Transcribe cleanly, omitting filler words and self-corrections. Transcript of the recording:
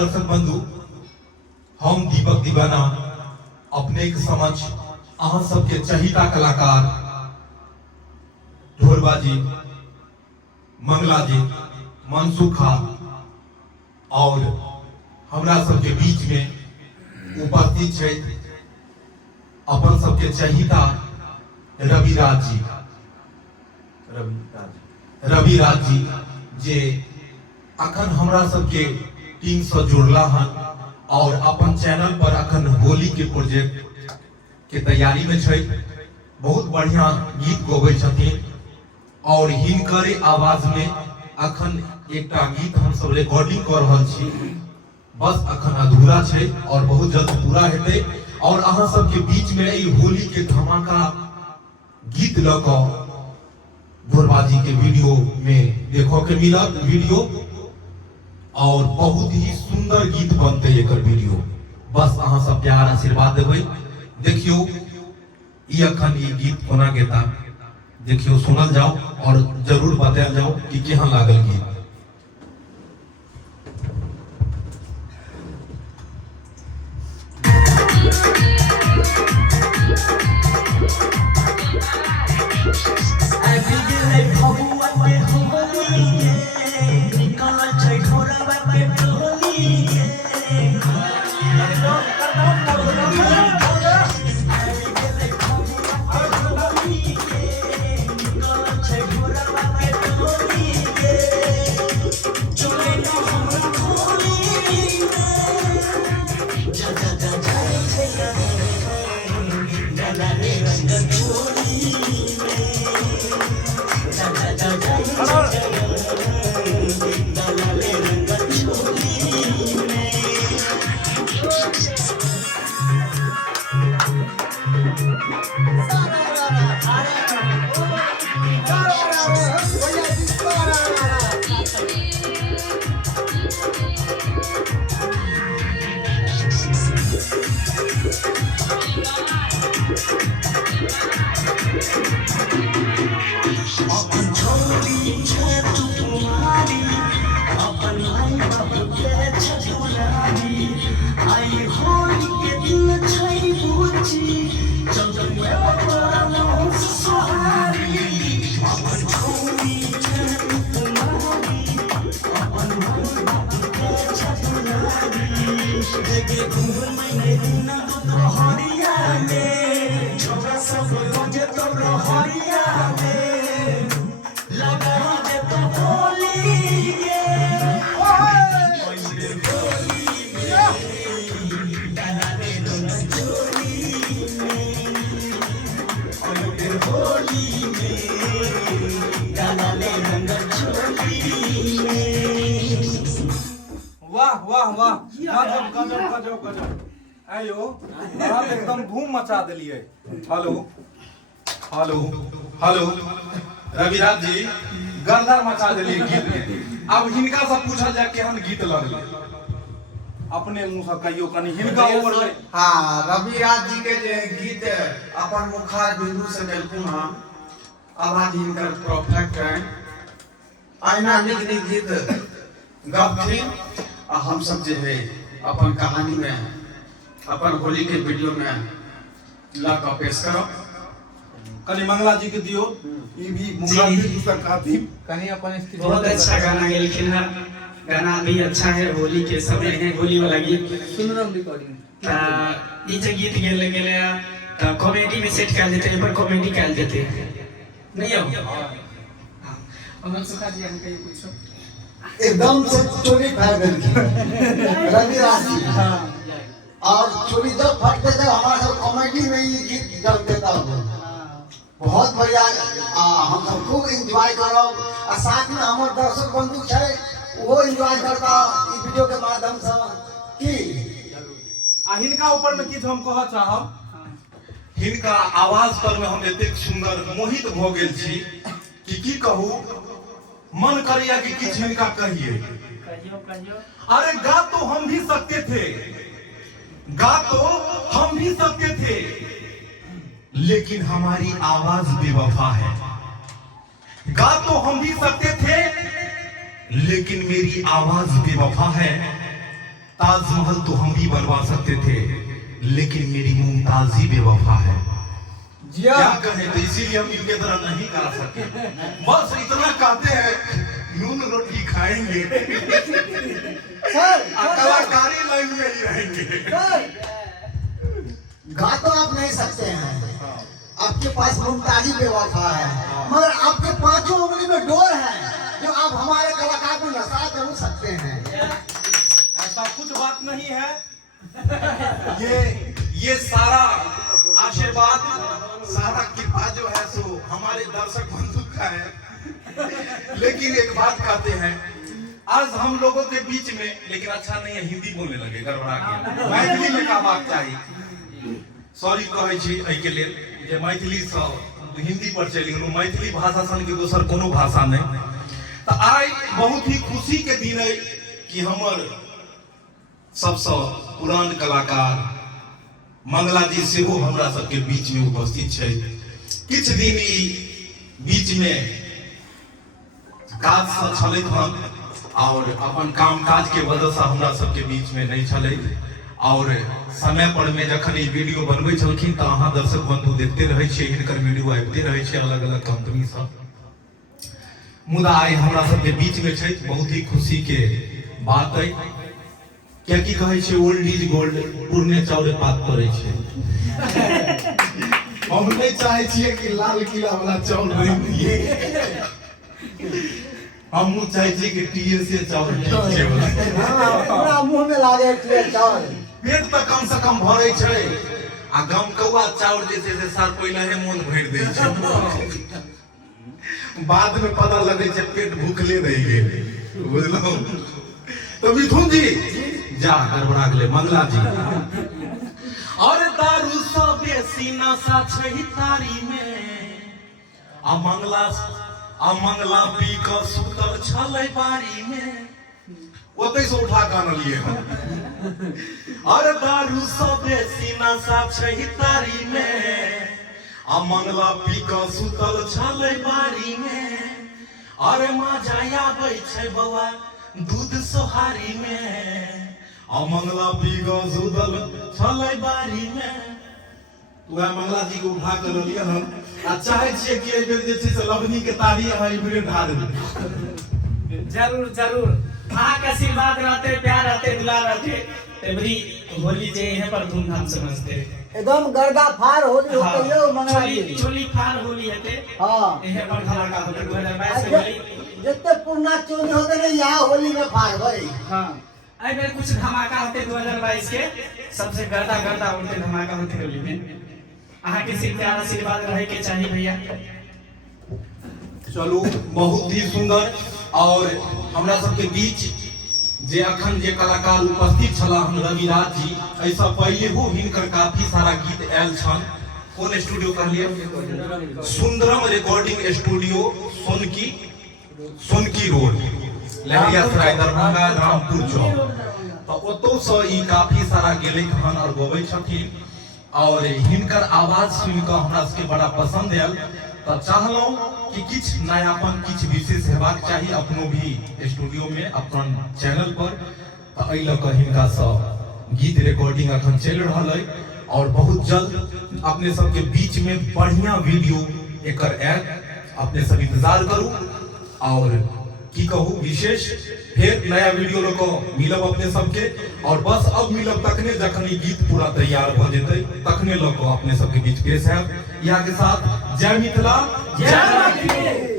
दर्शक बंधु, हम दीपक दीवाना अपने के समझ अहाँ सबके चहिता कलाकार ढोलबाजी मंगला जी मनसुखा और हमरा सबके बीच में उपस्थित है अपन सबके चहिता रविराज जी जे अखन हमरा सबके टीम से जुड़ला हन और अपन चैनल पर अखन होली के प्रोजेक्ट के तैयारी में छै। बहुत बढ़िया गीत गबै छथिन और हिनकर आवाज में अखन एकटा गीत हम सब रिकॉर्डिंग कर रहल छी, बस अखन अधूरा छै और बहुत जल्द पूरा हेतै और अहाँ सबके बीच में ई होली के धमाका गीत लग ढोलबाजी के वीडियो में देखो के मिलत वीडियो और बहुत ही सुंदर गीत बनते एक वीडियो। बस अहाँ सब प्यार आशीर्वाद देबै। देखियो ई अखन ई गीत कोना गेता देखियो, सुनल जाओ और जरूर बतायल जाओ कि केहन लागल गीत। वाह वाह, गजब गजब गजब गजब। आयो आप एकदम धूम मचा दिलिए। हेलो हेलो हेलो रविराज जी गर्दन मचा दिलिए गीत में। अब हिनका से पूछल जाए केहन गीत लगले, अपने मुंह से कहियो कनी हिनका ऊपर। हां, रविराज जी के जे गीत अपन मुखार बिंदु से देलखुन हम, आवाज हिनकर परफेक्ट है। आईना निक निक गीत गबथिन आ हम सब जे है अपन कहानी में अपन होली के वीडियो में ला का पेश करो। कनी मंगला जी के दियो, ई भी मंगला जी दूसरा काती कनी अपन स्थिति। बहुत अच्छा गाना गेलखिन है, गाना भी अच्छा है। होली के समय है, होली वाला गीत सुनरम रिकॉर्डिंग ता ई जे गीत गेले त कॉमेडी में सेट कर देते, पर कॉमेडी कर देते नहीं हो। अमन सुखा जी हमके पूछो एकदम से चोरी फाड़ देलखिन रविराज जी। हां, और चोरी जब फटते थे हमारा सब कॉमेडी में ये गीत जब देता हो। बहुत बढ़िया, हम सब खूब एंजॉय करो और साथ में हमारे दर्शक बंधु है वो एंजॉय करता इस वीडियो के माध्यम से की। आ हिनका ऊपर में किछ हम कह चाहब, हिनका आवाज पर में हम एतेक सुंदर मोहित भ गेल छी कि की कहू, मन करैया कि किछ हिनका कहिए। अरे गा तो हम भी सकते थे, गा तो हम भी सकते थे, लेकिन हमारी आवाज बेवफा है। गा तो हम भी सकते थे, लेकिन मेरी आवाज बेवफा है। ताजमहल तो हम भी बनवा सकते थे, लेकिन मेरी मुमताज ही बेवफा है। जिया क्या कहें, तो इसीलिए हम इनके तरह नहीं गा सके। बस इतना कहते हैं, नून रोटी खाएंगे, सर कलाकारी लाइन में ही रहेंगे। गा तो आप नहीं सकते हैं, आपके पास मुमताजी बेवफा है, मगर आपके पांचों उंगली में डोर है जो आप हमारे कलाकार को नशा जरूर सकते हैं। ऐसा कुछ बात नहीं है। ये सारा आशीर्वाद, सारा कृपा जो है सो हमारे दर्शक बंधु का है। लेकिन एक बात कहते हैं, आज हम लोगों के बीच में, लेकिन अच्छा नहीं है, हिंदी बोलने लगे गड़बड़ा के, मैथिली में का बात चाहिए। सॉरी कहे छी एहि के लेल जे मैथिली से हिंदी पर चलि गेलहुँ, मैथिली भाषा सन के दोसर कोनो भाषा नहीं। तो आई बहुत ही खुशी के दिन है कि हमर सबसे पुरान कलाकार मंगला जी सेहो हमरा सबके बीच में उपस्थित छै। किछ दिन ई बीच में काज से छलैत हन और अपन काम काज के वजह से हमरा सबके बीच में नहीं छलैत, और समय पर में जखन ई वीडियो बनबै छलखिन तऽ अहाँ दर्शक बंधु देखते रहै छियै, हिनकर वीडियो आबिते रहै छै अलग अलग कंपनी से। मुदा आइ हमरा सबके बीच में छै, बहुत ही खुशी के बात है। क्या की कहे छै, ओल्ड इज गोल्ड, पुरने चाउरे पात पड़े छै। हम नहीं चाहे छियै कि लाल किला वाला चाउर बनि दिए, हम चाहे छियै कि टीएसए चाउर ठीक छै वाला। पूरा मुंह में लागे चावल, पेट तऽ कम से कम भरै छै, आ गमकौआ चाउर जे छै से सार पहिलेहे मोन भरि दै छै, बाद में पता लगे छै पेट भूखले रह गेल, बुझलौं। तो मिथुन जी जा गड़बड़ा गेलै, मंगला जी। और दारू सँ बेसी नशा छै तारी में, आ मंगला पी कऽ सुतल छलै बारी में, ओतै से उठा के आनलिए हम। और दारू सँ बेसी नशा छै तारी में, आ मंगला पी कऽ सुतल छलै बारी में, अरे मजा आबै छै बौआ दूध सोहारी में, आ मंगला पी कऽ सुतल छलै बारी में। वह मंगला जी को उठा कर लिया हम, आ चाहे छियै कि एहि बेर जे छै से लवनी के तारी अहाँ इम्हरे ढार दी। जरूर जरूर, अहाँ के आशीर्वाद रहते, प्यार रहते, दुलार रहते, एवरी होली जे यहाँ पर धूमधाम से मनते एकदम गर्दा फार होली होते यो मंगला जी। चोली फार होली हेते, हां यहाँ पर धमाका होते 2022 के होली। जितने पुरना चोली होते ना यहाँ होली में फार भाई। हां, आई बेर कुछ धमाका होते 2022 के, सबसे गर्दा उड़ते धमाका होते होली में। अहाँ के सिर्फ प्यार आशीर्वाद रहे के चाहिए भैया। चलू, बहुत ही सुंदर। और हमरा सबके बीच जे अखन जे कलाकार उपस्थित छलाह रविराज जी, ऐसा पहले वो हिनकर काफी सारा गीत आयल छन। कौन स्टूडियो कहलिए? Sundaram recording studio, Sonki road, Laheriasarai, Darbhanga, Rampur Chowk. तो ओतौ से ई काफी सारा गेलै हन और गबै छथिन, और हिनकर आवाज सुन के हमरा सबके बड़ा पसंद आयल। तो चाहलौं कि किछ नयापन, किछ विशेष हेबाक चाहिए अपनो भी स्टूडियो में, अपन चैनल पर। तो एहि लऽ कऽ हिनका से गीत रिकॉर्डिंग अखन चलि रहल है, और बहुत जल्द अपने सबके बीच में बढ़िया वीडियो एकर आयत, अपने सब इंतजार करू। और की कहू, विशेष फिर नया वीडियो लऽ कऽ मिलब अपने सबके, और बस अब मिलब तखने जखन ई गीत पूरा तैयार भ जेतै, तखने लऽ कऽ अपने सबके बीच पेश हैब। यहाँ के साथ जय मिथिला, जय मैथिली।